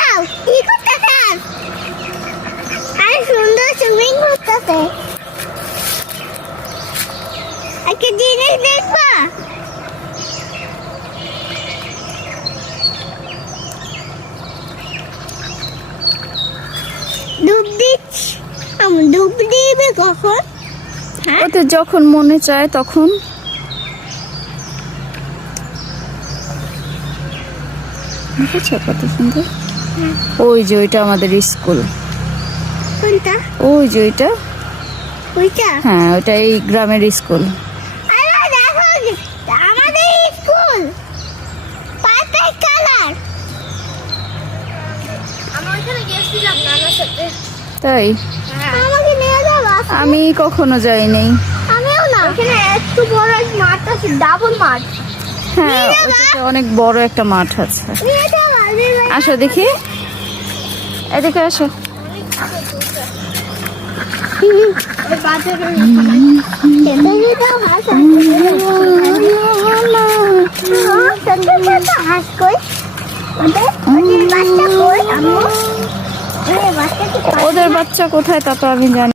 দাও কি করতেছে আর সুন্দর সুইমিং করতেছে একটা জিনিস দেখবা ডুব দিচ্ছি আমি ডুব দিবে কখন ওতে যখন মনে চায় তখন। দেখেছো কত সুন্দর। ওই যে ওইটা আমাদের স্কুল। কোনটা ওই যে ওইটা, ওইটা হ্যাঁ ওইটা এই গ্রামের স্কুল। আরে দেখো আমাদের স্কুল পার্পল কালার আমরা ওখানে গেছিলাম নানার সাথে তাই আমাকে নিয়ে যাবা আমি কখনো যাইনি। আমিও না ওখানে এত বড় এক মাঠ আছে ডাবল মাঠ হ্যাঁ ওইটাতে অনেক বড় একটা মাঠ আছে। নিয়ে যাবা আসো দেখি, এদিকে আসো। ওই বাজারের খেতে যেতে হাঁস আছে হাঁস কই ওদের বাচ্চা কই আম্মু ওদের বাচ্চা ওদের বাচ্চা কোথায় তা তো আমি জানি।